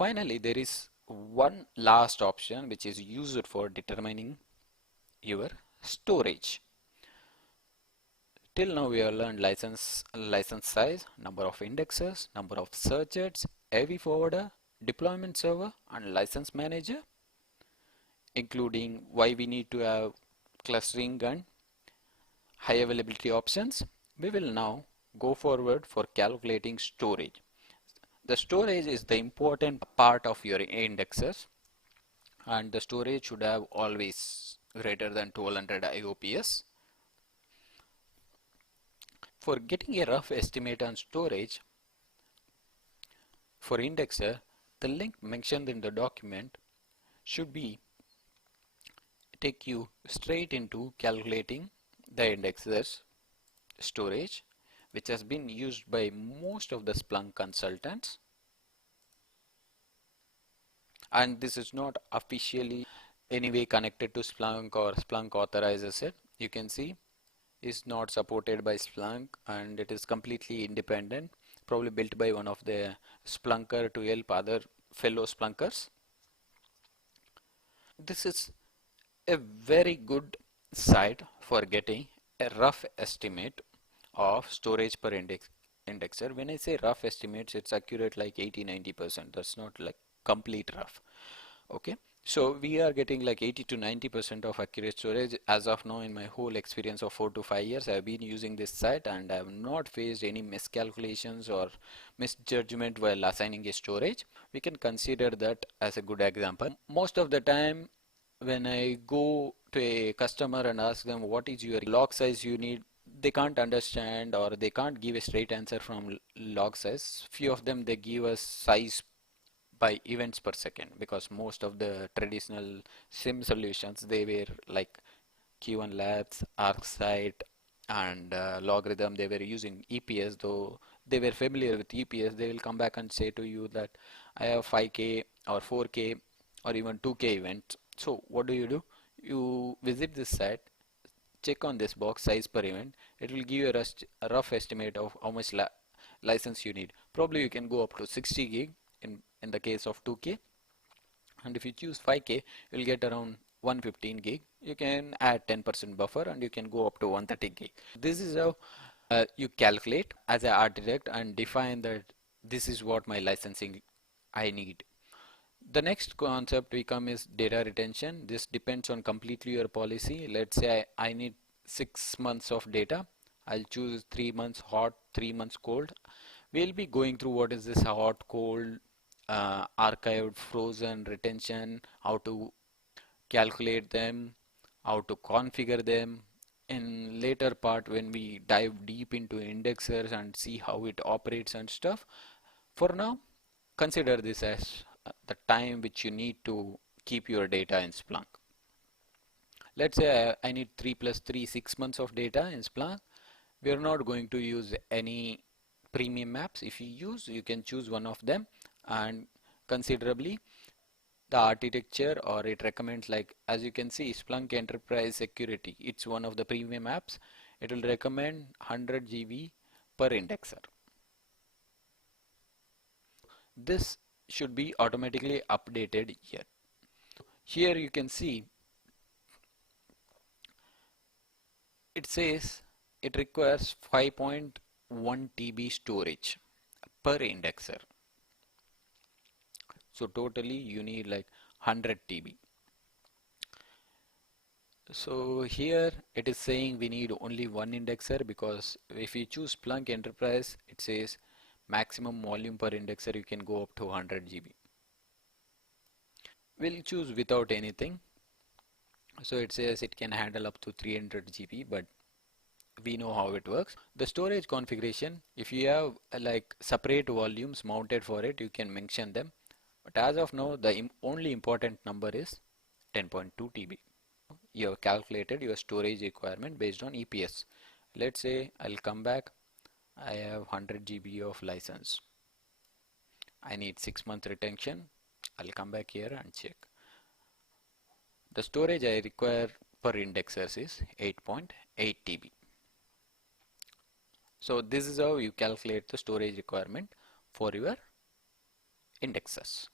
Finally, there is one last option which is used for determining your storage. Till now we have learned license size, number of indexes, number of searches, AV forwarder, deployment server, and license manager, including why we need to have clustering and high availability options. We will now go forward for calculating storage. The storage is the important part of your indexes, and the storage should have always greater than 1200 IOPS. For getting a rough estimate on storage for indexer, the link mentioned in the document should be take you straight into calculating the indexer's storage, which has been used by most of the Splunk consultants, and this is not officially anyway connected to Splunk or Splunk authorizes it. You can see is not supported by Splunk and it is completely independent, probably built by one of the Splunker to help other fellow Splunkers. This is a very good site for getting a rough estimate of storage per indexer. When I say rough estimates, it's accurate like 80-90%. That's not like complete rough. Okay, so we are getting like 80 to 90% of accurate storage as of now. In my whole experience of 4 to 5 years, I've been using this site and I have not faced any miscalculations or misjudgment while assigning a storage. We can consider that as a good example. Most of the time when I go to a customer and ask them what is your log size you need, they can't understand or they can't give a straight answer from log size. Few of them they give us size by events per second, because most of the traditional SIM solutions they were like Q1 Labs, ArcSight and Logarithm, they were using EPS. Though they were familiar with EPS, they will come back and say to you that I have 5K or 4K or even 2K events. So what do? You visit this site, check on this box size per event. It will give you a rough estimate of how much license you need. Probably you can go up to 60 gig in the case of 2K, and if you choose 5K you will get around 115 gig. You can add 10% buffer and you can go up to 130 gig. This is how you calculate as an architect and define that this is what my licensing I need. The next concept we come is data retention. This depends on completely your policy. Let's say I need 6 months of data. I'll choose 3 months hot, 3 months cold. We'll be going through what is this hot, cold, archived, frozen, retention, how to calculate them, how to configure them. In later part when we dive deep into indexers and see how it operates and stuff. For now, consider this as the time which you need to keep your data in Splunk. Let's say I need 3 plus 3, 6 months of data in Splunk. We are not going to use any premium maps. If you can choose one of them, and considerably the architecture or it recommends, like as you can see, Splunk Enterprise Security, it's one of the premium apps. It will recommend 100 GB per indexer. This should be automatically updated here. Here you can see it says it requires 5.1 TB storage per indexer. So totally you need like 100 TB. So here it is saying we need only one indexer, because if you choose Splunk Enterprise, it says maximum volume per indexer you can go up to 100 GB. We'll choose without anything. So it says it can handle up to 300 GB, but we know how it works. The storage configuration, if you have like separate volumes mounted for it, you can mention them. But as of now, the only important number is 10.2 TB. You have calculated your storage requirement based on EPS. Let's say I'll come back. I have 100 GB of license. I need 6 month retention. I'll come back here and check. The storage I require per indexers is 8.8 TB. So this is how you calculate the storage requirement for your indexers.